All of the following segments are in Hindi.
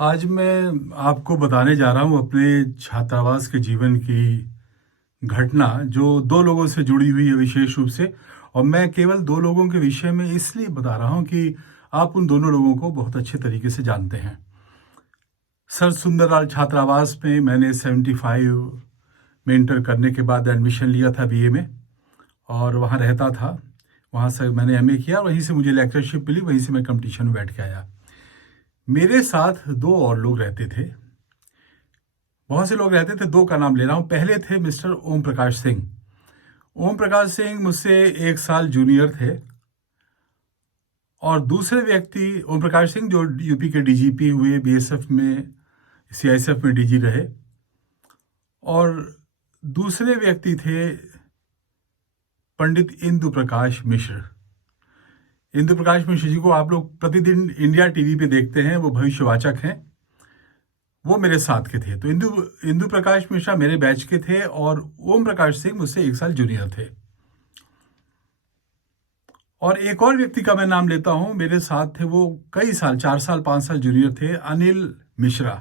आज मैं आपको बताने जा रहा हूँ अपने छात्रावास के जीवन की घटना जो दो लोगों से जुड़ी हुई है विशेष रूप से। और मैं केवल दो लोगों के विषय में इसलिए बता रहा हूँ कि आप उन दोनों लोगों को बहुत अच्छे तरीके से जानते हैं। सर सुंदरलाल छात्रावास में मैंने 75 में इंटर करने के बाद एडमिशन लिया था बीए में, और वहाँ रहता था। वहाँ से मैंने एमए किया, वहीं से मुझे लेक्चरशिप मिली, वहीं से मैं कंपटीशन में बैठ के आया। मेरे साथ दो और लोग रहते थे, बहुत से लोग रहते थे, दो का नाम ले रहा हूँ। पहले थे मिस्टर ओम प्रकाश सिंह। ओम प्रकाश सिंह मुझसे 1 साल जूनियर थे। और दूसरे व्यक्ति ओम प्रकाश सिंह जो यूपी के डीजीपी हुए, बीएसएफ में, सीआईएसएफ में डीजी रहे। और दूसरे व्यक्ति थे पंडित इंदु प्रकाश मिश्र। इंदु प्रकाश मिश्र जी को आप लोग प्रतिदिन इंडिया टीवी पे देखते हैं, वो भविष्यवाचक हैं। वो मेरे साथ के थे। तो इंदु प्रकाश मिश्रा मेरे बैच के थे और ओम प्रकाश सिंह मुझसे 1 साल जूनियर थे। और एक और व्यक्ति का मैं नाम लेता हूं, मेरे साथ थे, वो कई साल, 4 साल 5 साल जूनियर थे, अनिल मिश्रा।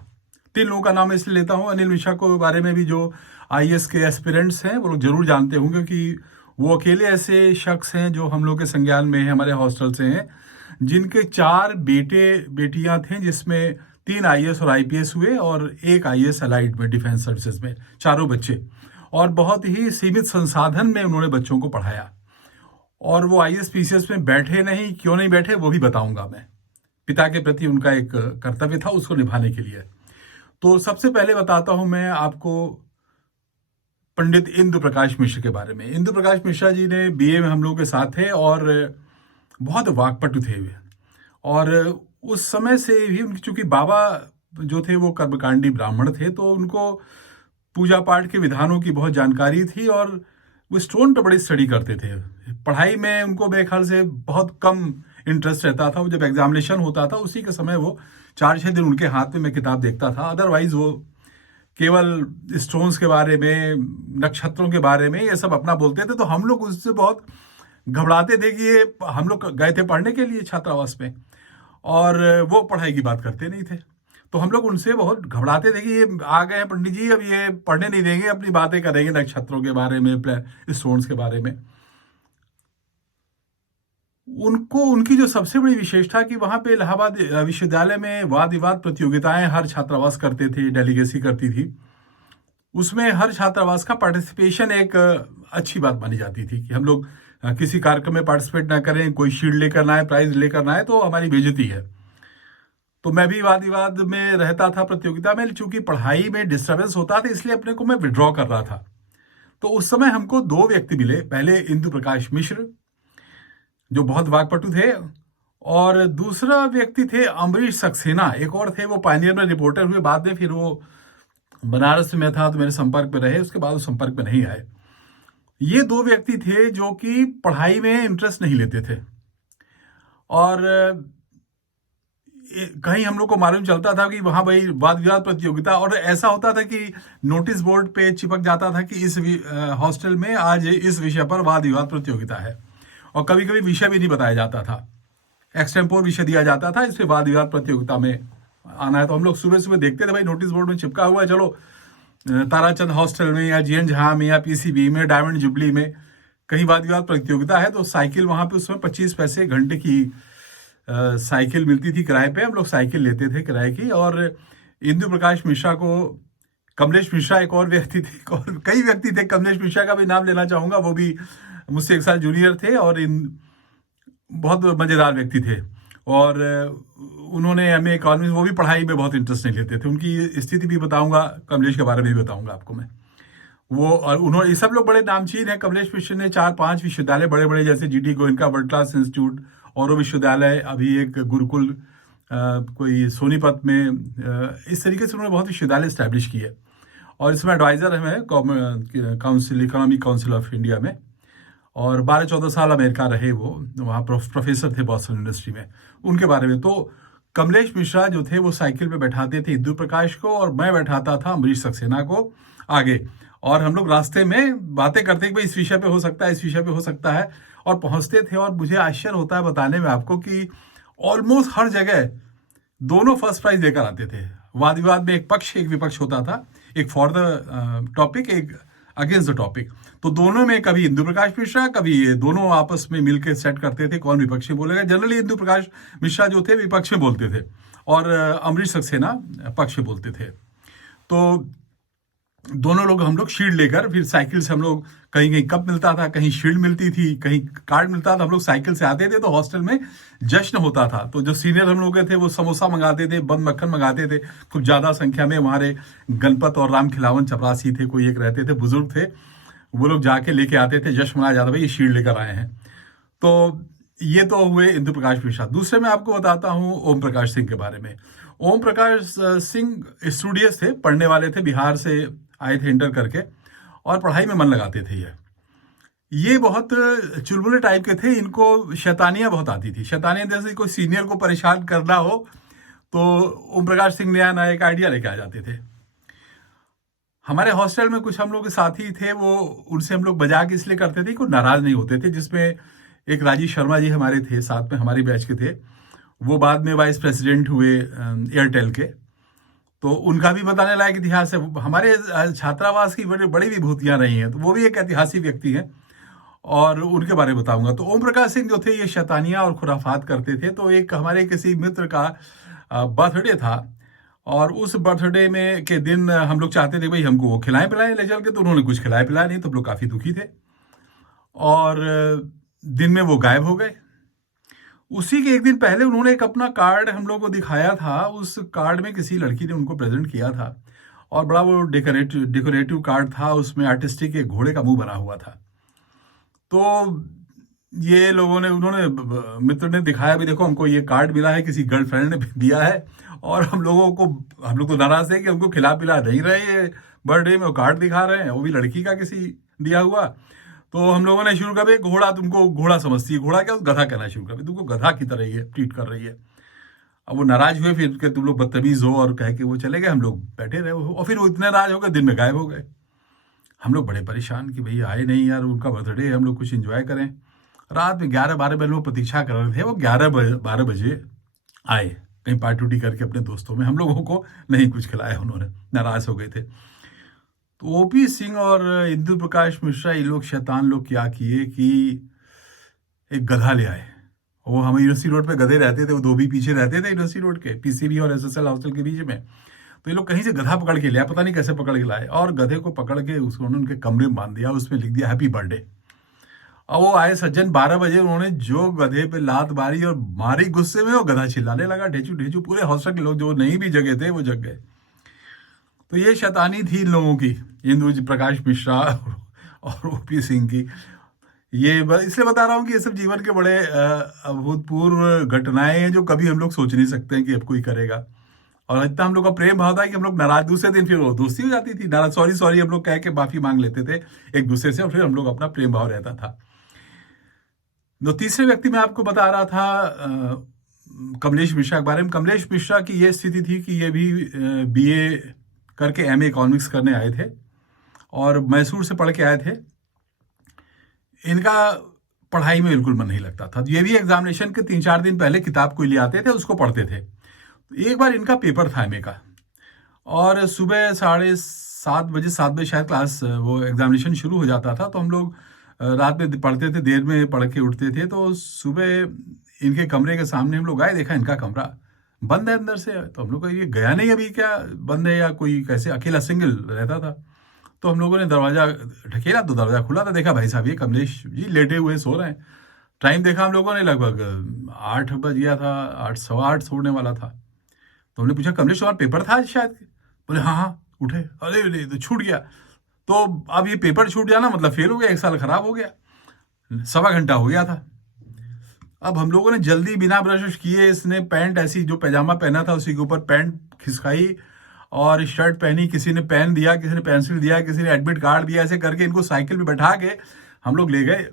3 लोगों का नाम इसलिए लेता हूं। अनिल मिश्रा को बारे में भी जो आईएएस के एस्पिरेंट्स हैं वो लोग जरूर जानते होंगे, क्योंकि वो अकेले ऐसे शख्स हैं जो हम लोग के संज्ञान में हैं, हमारे हॉस्टल से हैं, जिनके 4 बेटे बेटियां थे, जिसमें 3 आईएएस और आईपीएस हुए और 1 आईएएस अलाइड में, डिफेंस सर्विसेज में, चारों बच्चे। और बहुत ही सीमित संसाधन में उन्होंने बच्चों को पढ़ाया। और वो आईएएस पीसीएस में बैठे नहीं, क्यों नहीं बैठे वो भी बताऊंगा मैं। पिता के प्रति उनका एक कर्तव्य था, उसको निभाने के लिए। तो सबसे पहले बताता हूं मैं आपको पंडित इंदु प्रकाश मिश्र के बारे में। इंदु प्रकाश मिश्रा जी ने बीए में हम लोग के साथ थे और बहुत वाकपटु थे वे। और उस समय से भी चूंकि बाबा जो थे वो कर्मकांडी ब्राह्मण थे, तो उनको पूजा पाठ के विधानों की बहुत जानकारी थी और वो स्टोन पे बड़ी स्टडी करते थे। पढ़ाई में उनको मेरे ख्याल से बहुत कम इंटरेस्ट रहता था। वो जब एग्जामिनेशन होता था उसी के समय वो 4-6 दिन उनके हाथ में मैं किताब देखता था। अदरवाइज वो केवल स्टोन्स के बारे में, नक्षत्रों के बारे में ये सब अपना बोलते थे। तो हम लोग उससे बहुत घबराते थे कि ये, हम लोग गए थे पढ़ने के लिए छात्रावास में और वो पढ़ाई की बात करते नहीं थे। तो हम लोग उनसे बहुत घबराते थे कि ये आ गए हैं पंडित जी, अब ये पढ़ने नहीं देंगे, अपनी बातें करेंगे नक्षत्रों के बारे में, स्टोन्स के बारे में। उनको, उनकी जो सबसे बड़ी विशेषता कि वहां पे इलाहाबाद विश्वविद्यालय में वाद विवाद प्रतियोगिताएं हर छात्रावास करते थे, डेलीगेसी करती थी। उसमें हर छात्रावास का पार्टिसिपेशन एक अच्छी बात मानी जाती थी कि हम लोग किसी कार्यक्रम में पार्टिसिपेट ना करें, कोई शील्ड लेकर ना आए, प्राइज लेकर ना आए, तो हमारी बेइज्जती है। तो मैं भी वाद विवाद में रहता था प्रतियोगिता में। चूंकि पढ़ाई में डिस्टर्बेंस होता था, इसलिए अपने को मैं विड्रॉ कर रहा था। तो उस समय हमको 2 व्यक्ति मिले। पहले इंदु प्रकाश मिश्र जो बहुत वाकपटु थे, और दूसरा व्यक्ति थे अम्बरीश सक्सेना, एक और थे, वो पायनियर में रिपोर्टर हुए। बाद में फिर वो बनारस में था तो मेरे संपर्क में रहे, उसके बाद वो संपर्क में नहीं आए। ये 2 व्यक्ति थे जो कि पढ़ाई में इंटरेस्ट नहीं लेते थे। और कहीं हम लोग को मालूम चलता था कि वहां भाई वाद विवाद प्रतियोगिता, और ऐसा होता था कि नोटिस बोर्ड पे चिपक जाता था कि इस हॉस्टल में आज इस विषय पर वाद विवाद प्रतियोगिता है। और कभी कभी विषय भी नहीं बताया जाता था, एक्सटेम्पोर विषय दिया जाता था, इस पे वाद विवाद प्रतियोगिता में आना है। तो हम लोग सुबह सुबह देखते थे, भाई नोटिस बोर्ड में चिपका हुआ है, चलो ताराचंद हॉस्टल में या जीएन झा में या पीसीबी में, डायमंड जुबली में कहीं वाद विवाद प्रतियोगिता है। तो साइकिल वहां पे उसमें 25 पैसे घंटे की साइकिल मिलती थी किराए पे, हम लोग साइकिल लेते थे किराए की। और इंदु प्रकाश मिश्रा को, कमलेश मिश्रा एक और व्यक्ति थे, और कई व्यक्ति थे, कमलेश मिश्रा का भी नाम लेना चाहूंगा, वो भी मुझसे 1 साल जूनियर थे और बहुत मजेदार व्यक्ति थे। और उन्होंने एमए इकोनॉमिक्स, वो भी पढ़ाई में बहुत इंटरेस्ट नहीं लेते थे। उनकी स्थिति भी बताऊंगा, कमलेश के बारे में भी बताऊंगा आपको मैं। वो और उन्होंने, ये सब लोग बड़े नामचीन है। कमलेश मिश्र ने 4-5 विश्वविद्यालय बड़े बड़े, जैसे GT Goenka world class institute, और विश्वविद्यालय, अभी एक गुरुकुल कोई सोनीपत में, इस तरीके से उन्होंने बहुत विश्वविद्यालय स्टैब्लिश किए। और इसमें एडवाइजर है council, economic council of India में। और 12-14 साल अमेरिका रहे वो, वहाँ प्रोफेसर थे बॉस्टन यूनिवर्सिटी में। उनके बारे में तो कमलेश मिश्रा जो थे वो साइकिल पे बैठाते थे इंदु प्रकाश को, और मैं बैठाता था अम्बरीश सक्सेना को आगे। और हम लोग रास्ते में बातें करते कि भाई इस विषय पे हो सकता है, इस विषय पे हो सकता है, और पहुंचते थे। और मुझे आश्चर्य होता है बताने में आपको कि ऑलमोस्ट हर जगह दोनों फर्स्ट प्राइज लेकर आते थे। वाद विवाद में एक पक्ष एक विपक्ष होता था, एक फॉर द टॉपिक, एक अगेंस्ट द टॉपिक। तो दोनों में कभी इंदु प्रकाश मिश्रा, कभी ये दोनों आपस में मिलकर सेट करते थे कौन विपक्ष में बोलेगा। जनरली इंदु प्रकाश मिश्रा जो थे विपक्ष में बोलते थे और अमरीश सक्सेना पक्ष में बोलते थे। तो दोनों लोग हम लोग शील्ड लेकर, फिर साइकिल से हम लोग कहीं कहीं कप मिलता था, कहीं शील्ड मिलती थी, कहीं कार्ड मिलता था, हम लोग साइकिल से आते थे। तो हॉस्टल में जश्न होता था। तो जो सीनियर हम लोग थे वो समोसा मंगाते थे, बंद मक्खन मंगाते थे खूब ज्यादा संख्या में। हमारे गणपत और राम खिलावन चपरासी थे, कोई एक रहते थे, बुजुर्ग थे, वो लोग जाके लेके आते थे, जश्न मनाया जाता भाई ये शील्ड लेकर आए हैं। तो ये तो हुए इंदु प्रकाश मिश्रा। दूसरे मैं आपको बताता हूँ ओम प्रकाश सिंह के बारे में। ओम प्रकाश सिंह स्टूडियस थे, पढ़ने वाले थे, बिहार से आए थे इंटर करके, और पढ़ाई में मन लगाते थे। ये बहुत चुलबुले टाइप के थे, इनको शैतानियां बहुत आती थी। शैतानियां जैसे कोई सीनियर को परेशान करना हो तो ओम प्रकाश सिंह नया नया एक आइडिया लेके आ जाते थे। हमारे हॉस्टल में कुछ हम लोग के साथी थे, वो उनसे हम लोग मजाक इसलिए करते थे कि नाराज नहीं होते थे। जिसमें एक राजीव शर्मा जी हमारे थे, साथ में हमारी बैच के थे, वो बाद में वाइस प्रेसिडेंट हुए एयरटेल के। तो उनका भी बताने लायक इतिहास है। हमारे छात्रावास की बड़ी बड़ी विभूतियां रही हैं, तो वो भी एक ऐतिहासिक व्यक्ति हैं और उनके बारे में बताऊंगा। तो ओम प्रकाश सिंह जो थे ये शैतानियां और खुराफात करते थे। तो एक हमारे किसी मित्र का बर्थडे था, और उस बर्थडे में के दिन हम लोग चाहते थे भाई हमको वो खिलाएं पिलाएं ले चल के। तो उन्होंने कुछ खिलाया पिलाया नहीं, तो हम लोग काफी दुखी थे, और दिन में वो गायब हो गए। उसी के एक दिन पहले उन्होंने एक अपना कार्ड हम लोग को दिखाया था। उस कार्ड में किसी लड़की ने उनको प्रेजेंट किया था, और बड़ा वो डेकोरेटिव कार्ड था, उसमें आर्टिस्टिक एक घोड़े का मुंह बना हुआ था। तो ये लोगों ने, उन्होंने मित्र ने दिखाया भी, देखो हमको ये कार्ड मिला है, किसी गर्लफ्रेंड ने दिया है, और हम लोग तो नाराज थे कि हमको खिला पिला नहीं रहे, बर्थडे में वो कार्ड दिखा रहे हैं, वो भी लड़की का किसी दिया हुआ। तो हम लोगों ने शुरू कर, घोड़ा तुमको घोड़ा समझती है, घोड़ा क्या, गधा कहना शुरू कर, तुमको गधा की तरह ये ट्रीट कर रही है। अब वो नाराज हुए फिर कि तुम लोग बदतमीज हो, और कह के वो चले गए। हम लोग बैठे रहे, और फिर वो इतने नाराज हो गए, दिन में गायब हो गए। हम लोग बड़े परेशान कि भाई आए नहीं यार, उनका बर्थडे है, हम लोग कुछ एंजॉय करें। रात में 11-12 बजे लोग प्रतीक्षा कर रहे थे, वो 11-12 बजे आए, कहीं पार्टी उटी करके अपने दोस्तों में। हम लोगों को नहीं कुछ खिलाया, उन्होंने नाराज हो गए थे। तो ओपी सिंह और इंदु प्रकाश मिश्रा, ये लोग शैतान लोग क्या किए कि एक गधा ले आए। वो हम यूनिवर्सिटी रोड पे गधे रहते थे, वो दो भी पीछे रहते थे यूनिवर्सिटी रोड के, पीसीबी और एसएसएल हॉस्टल के बीच में। तो ये लोग कहीं से गधा पकड़ के लिया, पता नहीं कैसे पकड़ के लाए, और गधे को पकड़ के उसको उन्होंने उनके कमरे में बांध दिया, उसमें लिख दिया हैप्पी बर्थडे। और वो आए सज्जन 12 बजे, उन्होंने जो गधे पे लात मारी और मारी गुस्से में, वो गधा चिल्लाने लगा ढेचू ढेचू। पूरे हॉस्टल के लोग जो नहीं भी जगे थे वो जग गए। तो ये शैतानी थी इन लोगों की, इंदु प्रकाश मिश्रा और ओपी सिंह की। ये इसलिए बता रहा हूँ कि ये सब जीवन के बड़े अभूतपूर्व घटनाएं हैं, जो कभी हम लोग सोच नहीं सकते हैं कि अब कोई करेगा। और इतना हम लोग का प्रेम भाव था कि हम लोग नाराज, दूसरे दिन फिर वो दोस्ती हो जाती थी, नाराज सॉरी सॉरी हम लोग कह के माफी मांग लेते थे एक दूसरे से, और फिर हम लोग अपना प्रेम भाव रहता था। तो तीसरे व्यक्ति मैं आपको बता रहा था कमलेश मिश्रा के बारे में। कमलेश मिश्रा की ये स्थिति थी कि ये भी बीए करके एमए इकोनॉमिक्स करने आए थे, और मैसूर से पढ़ के आए थे। इनका पढ़ाई में बिल्कुल मन नहीं लगता था। ये भी एग्जामिनेशन के 3-4 दिन पहले किताब कोई ले आते थे, उसको पढ़ते थे। एक बार इनका पेपर था एमए का, और सुबह 7:30 शायद क्लास, वो एग्जामिनेशन शुरू हो जाता था। तो हम लोग रात में पढ़ते थे, देर में पढ़ के उठते थे। तो सुबह इनके कमरे के सामने हम लोग आए, देखा इनका कमरा बंद है अंदर से। तो हम लोग का ये गया नहीं अभी, क्या बंद है या कोई कैसे, अकेला सिंगल रहता था। तो हम लोगों ने दरवाजा ढकेला तो दरवाजा खुला था। देखा भाई साहब ये कमलेश जी लेटे हुए सो रहे हैं। टाइम देखा हम लोगों ने, लगभग 8 बज गया था, 8, सवा 8 सोने वाला था। तो हमने पूछा कमलेश तुम्हारा पेपर था आज शायद? बोले हाँ हाँ। उठे, अरे तो छूट गया। तो अब ये पेपर छूट गया ना, मतलब फेल हो गया, 1 साल खराब हो गया। सवा घंटा हो गया था। अब हम लोगों ने जल्दी बिना ब्रश किए, इसने पैंट ऐसी जो पैजामा पहना था उसी के ऊपर पैंट खिसकाई, और शर्ट पहनी, किसी ने पेन दिया, किसी ने पेंसिल दिया, किसी ने एडमिट कार्ड दिया। ऐसे करके इनको साइकिल पे बैठा के हम लोग ले गए।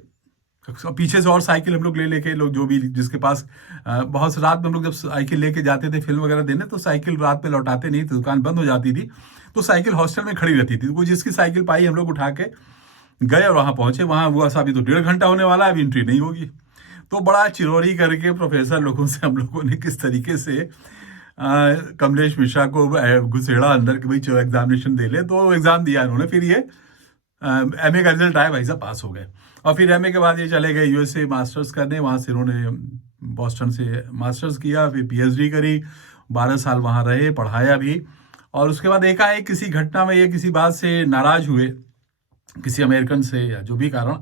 पीछे से और साइकिल हम लोग लेके लोग, जो भी जिसके पास बहुत से, रात में हम लोग जब साइकिल लेके जाते थे फिल्म वगैरह देने, तो साइकिल रात में लौटाते नहीं थे, दुकान बंद हो जाती थी, तो साइकिल हॉस्टल में खड़ी रहती थी। वो जिसकी साइकिल पाई हम लोग उठा के गए और वहां पहुंचे। वहां हुआ सा अभी तो 1.5 घंटा होने वाला है, अभी एंट्री नहीं होगी। तो बड़ा चिरौरी करके प्रोफेसर लोगों से हम लोगों ने किस तरीके से कमलेश मिश्रा को घुसेड़ा अंदर कि भाई जो एग्जामिनेशन दे ले, तो वो एग्जाम दिया इन्होंने। फिर ये एमए का रिजल्ट आया, भाई साहब पास हो गए। और फिर एमए के बाद ये चले गए यूएसए मास्टर्स करने, वहाँ से इन्होंने बॉस्टन से मास्टर्स किया, फिर पीएचडी करी, 12 साल वहाँ रहे, पढ़ाया भी। और उसके बाद एकाएक किसी घटना में ये किसी बात से नाराज हुए, किसी अमेरिकन से या जो भी कारण,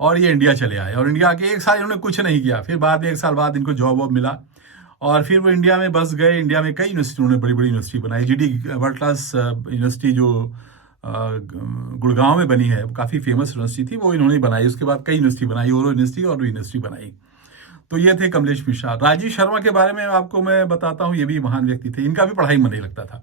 और ये इंडिया चले आए। और इंडिया के 1 साल इन्होंने कुछ नहीं किया, फिर बाद में 1 साल बाद इनको जॉब वॉब मिला और फिर वो इंडिया में बस गए। इंडिया में कई यूनिवर्सिटी उन्होंने बड़ी बड़ी यूनिवर्सिटी बनाई। जीडी वर्ल्ड क्लास यूनिवर्सिटी जो गुड़गांव में बनी है, काफ़ी फेमस यूनिवर्सिटी थी, वो इन्होंने बनाई। उसके बाद कई यूनिवर्सिटी बनाई, ओरो यूनिवर्सिटी और यूनिवर्सिटी बनाई। तो ये थे कमलेश मिश्रा। राजीव शर्मा के बारे में आपको मैं बताता हूँ, ये भी महान व्यक्ति थे। इनका भी पढ़ाई में नहीं लगता था।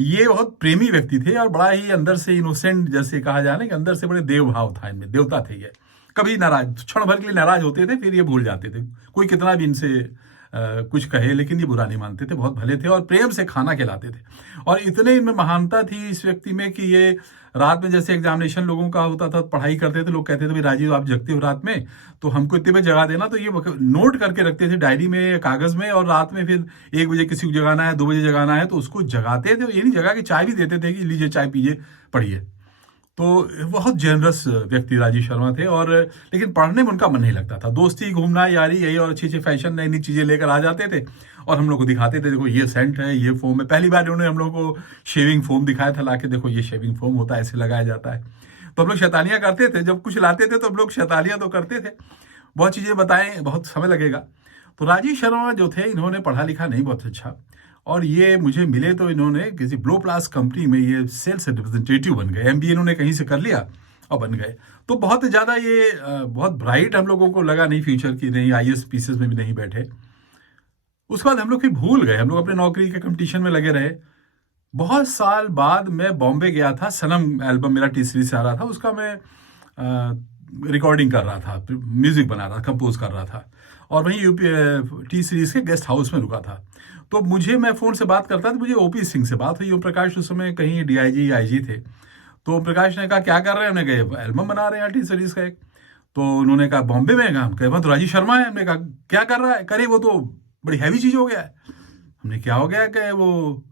ये बहुत प्रेमी व्यक्ति थे और बड़ा ही अंदर से इनोसेंट, जैसे कहा जाए ना कि अंदर से बड़े देव भाव था इनमें, देवता थे ये। कभी नाराज, क्षण भर के लिए नाराज होते थे, फिर ये भूल जाते थे। कोई कितना भी इनसे कुछ कहे, लेकिन ये बुरा नहीं मानते थे, बहुत भले थे और प्रेम से खाना खिलाते थे। और इतने इनमें महानता थी इस व्यक्ति में कि ये रात में जैसे एग्जामिनेशन लोगों का होता था, पढ़ाई करते थे, लोग कहते थे भाई राजीव आप जगते हो रात में, तो हमको इतने बजे जगा देना। तो ये नोट करके रखते थे डायरी में, कागज में, और रात में फिर 1 बजे किसी को जगाना है, 2 बजे जगाना है, तो उसको जगाते थे। ये नहीं जगा के चाय भी देते थे कि लीजिए चाय पीजिए, पढ़िए। तो बहुत जेनरस व्यक्ति राजीव शर्मा थे। और लेकिन पढ़ने में उनका मन नहीं लगता था। दोस्ती, घूमना, यारी, यही, और अच्छी अच्छी फैशन, नई नई चीज़ें लेकर आ जाते थे और हम लोग को दिखाते थे, देखो ये सेंट है, ये फोम है। पहली बार उन्होंने हम लोग को शेविंग फोम दिखाया था लाके, देखो ये शेविंग फोम होता है, ऐसे लगाया जाता है। तो हम लोग शैतानियाँ करते थे, जब कुछ लाते थे तो हम लोग शैतानियाँ तो करते थे। बहुत चीज़ें बताएं, बहुत समय लगेगा। तो राजीव शर्मा जो थे, इन्होंने पढ़ा लिखा नहीं बहुत अच्छा, और ये मुझे मिले तो इन्होंने किसी ब्लो प्लास कंपनी में ये सेल्स रिप्रेजेंटेटिव बन गए। एमबीए इन्होंने कहीं से कर लिया और बन गए। तो बहुत ज़्यादा ये बहुत ब्राइट हम लोगों को लगा नहीं फ्यूचर की, नहीं आईएएस पीसीएस में भी नहीं बैठे। उसके बाद हम लोग फिर भूल गए, हम लोग अपने नौकरी के कंपटीशन में लगे रहे। बहुत साल बाद मैं बॉम्बे गया था, सनम एल्बम मेरा टी सीरीज से आ रहा था, उसका मैं रिकॉर्डिंग कर रहा था, म्यूजिक बना रहा, कंपोज कर रहा था, और वहीं यूपी टी सीरीज के गेस्ट हाउस में रुका था। तो मुझे, मैं फ़ोन से बात करता था, मुझे ओपी सिंह से बात हुई। ओम प्रकाश उस समय कहीं डीआईजी आईजी थे। तो ओम प्रकाश ने कहा क्या कर रहे हैं? हमने कहा एल्बम बना रहे हैं टी सीरीज का एक। तो उन्होंने कहा बॉम्बे में? कहा, कहे तो राजीव शर्मा है। हमने कहा क्या कर रहा है? करे वो तो बड़ी हैवी चीज़ हो गया है। हमने क्या हो गया? कि वो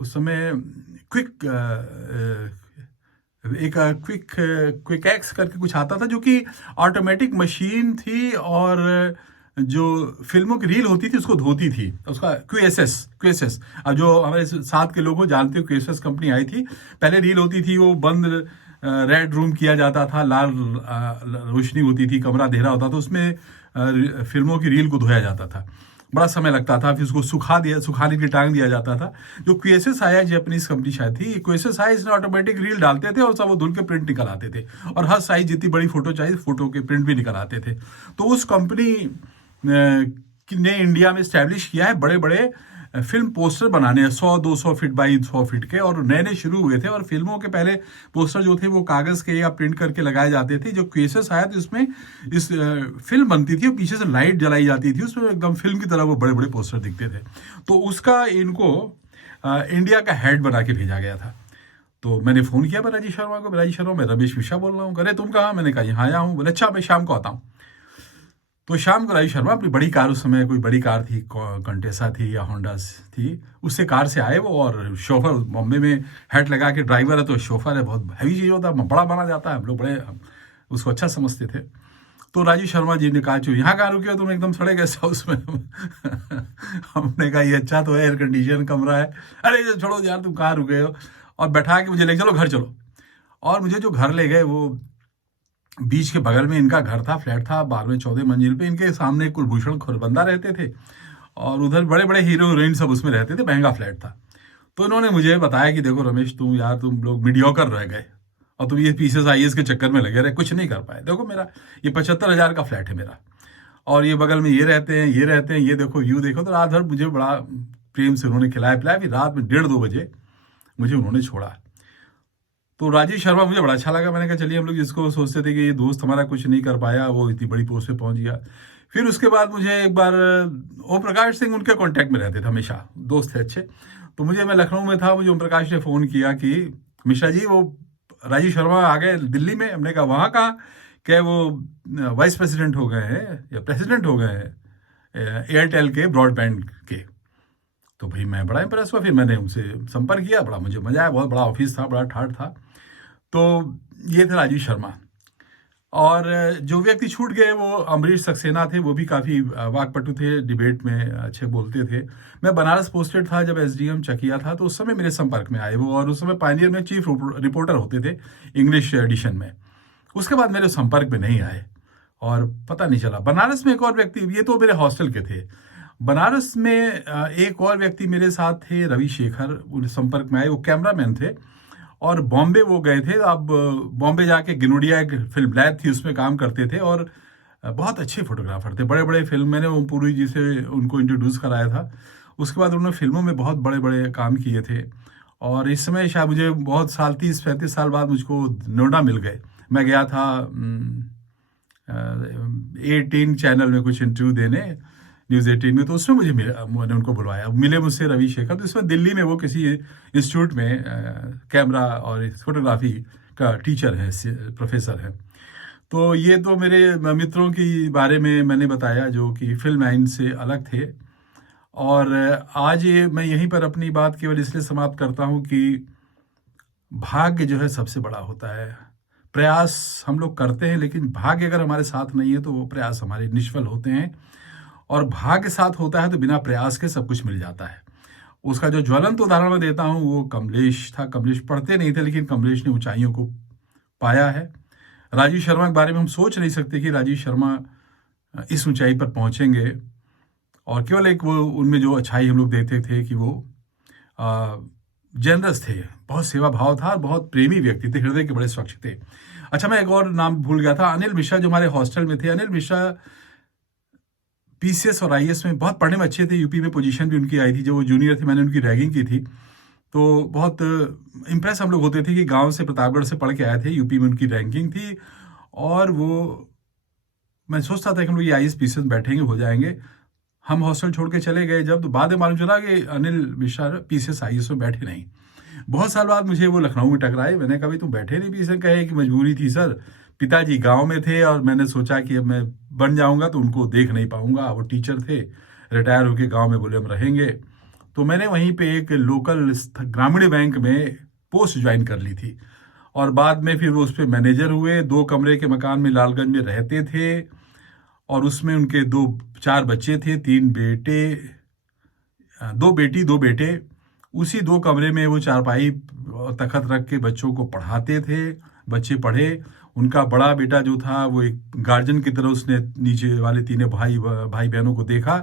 उस समय क्विक एक्स करके कुछ आता था, जो कि ऑटोमेटिक मशीन थी, और जो फिल्मों की रील होती थी उसको धोती थी, उसका क्यूएसएस। अब जो हमारे साथ के लोग हो जानते हो, क्यूएसएस कंपनी आई थी। पहले रील होती थी, वो बंद रेड रूम किया जाता था, लाल रोशनी होती थी, कमरा अंधेरा होता था, उसमें फिल्मों की रील को धोया जाता था। बड़ा समय लगता था, फिर उसको सुखाने के लिए टांग दिया जाता था। जो क्यूएसएस आया, जापानीज कंपनी शायद थी, क्यूएसएस आया, इसने ऑटोमेटिक रील डालते थे और सब वो धुल के प्रिंट निकल आते थे, और हर साइज जितनी बड़ी फोटो चाहिए, फोटो के प्रिंट भी निकल आते थे। तो उस कंपनी ने इंडिया में स्टैब्लिश किया है बड़े बड़े फिल्म पोस्टर बनाने हैं, 100-200 फीट बाई 100 फीट के, और नए नए शुरू हुए थे। और फिल्मों के पहले पोस्टर जो थे वो कागज के या प्रिंट करके लगाए जाते थे। जो क्यूएसएस आया तो उसमें इस फिल्म बनती थी और पीछे से लाइट जलाई जाती थी, उसमें एकदम फिल्म की तरह वो बड़े बड़े पोस्टर दिखते थे। तो उसका इनको इंडिया का हेड बना के भेजा गया था। तो मैंने फ़ोन किया राजीव शर्मा को, राजीव शर्मा, मैं रमेश मिश्रा बोल रहा हूँ। अरे तुम कहाँ? मैंने कहा यहाँ आया हूँ। बोले अच्छा, मैं शाम को आता हूँ। तो शाम को राजीव शर्मा अपनी बड़ी कार, उस समय कोई बड़ी कार थी, कंटेसा थी या होंडा थी, उससे कार से आए वो। और शोफर, बॉम्बे में हैट लगा के ड्राइवर है तो शोफर है, बहुत हैवी चीज़ होता है, बड़ा माना जाता है, हम लोग बड़े उसको अच्छा समझते थे। तो राजीव शर्मा जी ने कहा, यहाँ कहाँ रुके हो तुम? एकदम सड़े गेस्ट हाउस में। हमने कहा ये अच्छा तो है, एयर कंडीशन कमरा है। अरे छोड़ो यार, तुम कहाँ रुके हो? और बैठा के मुझे ले चलो घर चलो। और मुझे जो घर ले गए, वो बीच के बगल में इनका घर था, फ्लैट था, 12वें-14 मंजिल पे। इनके सामने कुलभूषण खोरबंदा रहते थे, और उधर बड़े बड़े हीरो हीरोइन सब उसमें रहते थे, महंगा फ्लैट था। तो इन्होंने मुझे बताया कि देखो रमेश, तुम लोग मीडियोकर रह गए, और तुम ये पीसीएस आईएएस के चक्कर में लगे रहे, कुछ नहीं कर पाए। देखो मेरा ये 75,000 का फ्लैट है मेरा, और ये बगल में ये रहते हैं, ये देखो, व्यू देखो। तो रात भर मुझे बड़ा प्रेम से उन्होंने खिलाया पिलाया। फिर रात में 1:30-2 बजे मुझे उन्होंने छोड़ा। तो राजीव शर्मा मुझे बड़ा अच्छा लगा। मैंने कहा चलिए, हम लोग जिसको सोचते थे कि ये दोस्त हमारा कुछ नहीं कर पाया, वो इतनी बड़ी पोस्ट पे पहुंच गया। फिर उसके बाद मुझे एक बार ओम प्रकाश सिंह उनके कांटेक्ट में रहते थे, हमेशा दोस्त थे अच्छे। तो मैं लखनऊ में था, मुझे ओम प्रकाश ने फ़ोन किया कि मिश्रा जी, वो राजीव शर्मा आ गए दिल्ली में। हमने कहा वहाँ कहाँ? क्या वो वाइस प्रेसिडेंट हो गए हैं या प्रेसिडेंट हो गए हैं एयरटेल के ब्रॉडबैंड के। तो भाई मैं बड़ा इंप्रेस हुआ, फिर मैंने उनसे संपर्क किया, बड़ा मुझे मज़ा आया, बहुत बड़ा ऑफिस था, बड़ा ठाठ था। तो ये थे राजीव शर्मा। और जो व्यक्ति छूट गए वो अमरीश सक्सेना थे, वो भी काफ़ी वाकपटु थे, डिबेट में अच्छे बोलते थे। मैं बनारस पोस्टेड था जब एसडीएम चकिया था, तो उस समय मेरे संपर्क में आए वो, और उस समय पायनियर में चीफ रिपोर्टर होते थे इंग्लिश एडिशन में। उसके बाद मेरे संपर्क में नहीं आए और पता नहीं चला। बनारस में एक और व्यक्ति, ये तो मेरे हॉस्टल के थे, बनारस में एक और व्यक्ति मेरे साथ थे, रवि शेखर, उन संपर्क में आए, वो कैमरामैन थे और बॉम्बे वो गए थे। अब बॉम्बे जाके गिनोडिया एक फिल्म लैब थी, उसमें काम करते थे और बहुत अच्छे फोटोग्राफर थे, बड़े बड़े फिल्म, मैंने ओम पुरी जी से उनको इंट्रोड्यूस कराया था। उसके बाद उन्होंने फिल्मों में बहुत बड़े बड़े काम किए थे और इस समय शायद मुझे बहुत साल, 30-35 साल बाद मुझको नोएडा मिल गए। मैं गया था 18 चैनल में कुछ इंटरव्यू देने, न्यूज़ 18 में, तो उसमें मुझे मैंने उनको बुलवाया, मिले मुझसे रवि शेखर। तो इसमें दिल्ली में वो किसी इंस्टीट्यूट में कैमरा और फोटोग्राफी का टीचर है, प्रोफेसर है। तो ये तो मेरे मित्रों की बारे में मैंने बताया जो कि फिल्म लाइन से अलग थे। और आज ये मैं यहीं पर अपनी बात केवल इसलिए समाप्त करता हूँ कि भाग्य जो है सबसे बड़ा होता है। प्रयास हम लोग करते हैं, लेकिन भाग्य अगर हमारे साथ नहीं है तो वो प्रयास हमारे निष्फल होते हैं। और भाग्य साथ होता है तो बिना प्रयास के सब कुछ मिल जाता है। उसका जो ज्वलंत उदाहरण मैं देता हूँ वो कमलेश था। कमलेश पढ़ते नहीं थे, लेकिन कमलेश ने ऊंचाइयों को पाया है। राजीव शर्मा के बारे में हम सोच नहीं सकते कि राजीव शर्मा इस ऊंचाई पर पहुंचेंगे। और केवल एक वो उनमें जो अच्छाई हम लोग देखते थे कि वो जेनरस थे, बहुत सेवा भाव था, बहुत प्रेमी व्यक्ति थे, हृदय के बड़े स्वच्छ थे। अच्छा, मैं एक और नाम भूल गया था, अनिल मिश्रा, जो हमारे हॉस्टल में थे। अनिल मिश्रा पीसीएस और आईएएस में बहुत पढ़ने में अच्छे थे, यूपी में पोजीशन भी उनकी आई थी, जो वो जूनियर थे, मैंने उनकी रैगिंग की थी। तो बहुत इम्प्रेस हम लोग होते थे कि गांव से, प्रतापगढ़ से पढ़ के आए थे, यूपी में उनकी रैंकिंग थी। और वो, मैं सोचता था कि हम लोग ये आईएएस पीसीएस बैठेंगे, हो जाएंगे। हम हॉस्टल छोड़ के चले गए जब, तो बाद में मालूम चला कि अनिल मिश्रा पीसीएस आईएएस में बैठे नहीं। बहुत साल बाद मुझे वो लखनऊ में टकराए। मैंने कहा भाई तुम बैठे नहीं पीसीएस? कहे कि मजबूरी थी सर, पिताजी गांव में थे और मैंने सोचा कि अब मैं बन जाऊंगा तो उनको देख नहीं पाऊंगा। वो टीचर थे, रिटायर होके गांव में, बोले हम रहेंगे। तो मैंने वहीं पे एक लोकल ग्रामीण बैंक में पोस्ट ज्वाइन कर ली थी और बाद में फिर वो उस पर मैनेजर हुए। 2 कमरे के मकान में लालगंज में रहते थे और उसमें उनके 4 बच्चे थे, 3 बेटे, 2 बेटी 2 बेटे। उसी 2 कमरे में वो चारपाई तखत रख के बच्चों को पढ़ाते थे, बच्चे पढ़े। उनका बड़ा बेटा जो था वो एक गार्जियन की तरह उसने नीचे वाले 3 भाई बहनों को देखा।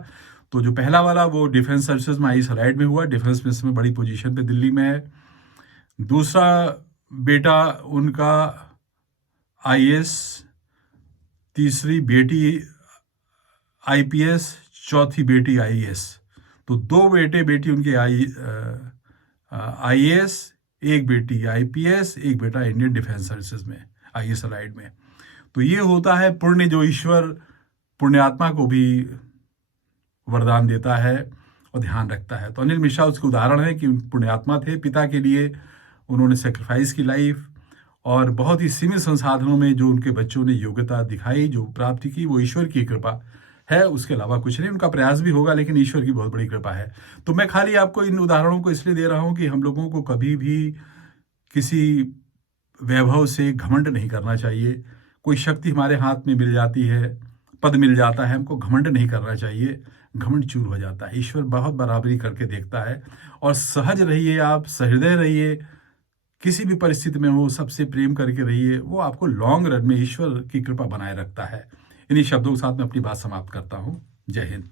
तो जो पहला वाला वो डिफेंस सर्विसेज में आईएएस राइड में हुआ, डिफेंस में इसमें बड़ी पोजीशन पे दिल्ली में है। दूसरा बेटा उनका आईएएस, तीसरी बेटी आईपीएस, चौथी बेटी आईएएस। तो 2 बेटे बेटी उनके आईएएस, एक बेटी आईपीएस, एक बेटा इंडियन डिफेंस सर्विसेज में आईएएस अलाइड में। तो ये होता है पुण्य, जो ईश्वर पुण्यात्मा को भी वरदान देता है और ध्यान रखता है। तो अनिल मिश्रा उसके उदाहरण है कि पुण्यात्मा थे, पिता के लिए उन्होंने सेक्रीफाइस की लाइफ, और बहुत ही सीमित संसाधनों में जो उनके बच्चों ने योग्यता दिखाई, जो प्राप्ति की, वो ईश्वर की कृपा है, उसके अलावा कुछ नहीं। उनका प्रयास भी होगा लेकिन ईश्वर की बहुत बड़ी कृपा है। तो मैं खाली आपको इन उदाहरणों को इसलिए दे रहा हूं कि हम लोगों को कभी भी किसी वैभव से घमंड नहीं करना चाहिए। कोई शक्ति हमारे हाथ में मिल जाती है, पद मिल जाता है, हमको घमंड नहीं करना चाहिए। घमंड चूर हो जाता है। ईश्वर बहुत बराबरी करके देखता है। और सहज रहिए, आप सहृदय रहिए, किसी भी परिस्थिति में हो, सबसे प्रेम करके रहिए, वो आपको लॉन्ग रन में ईश्वर की कृपा बनाए रखता है। इन्हीं शब्दों के साथ मैं अपनी बात समाप्त करता हूँ। जय हिंद।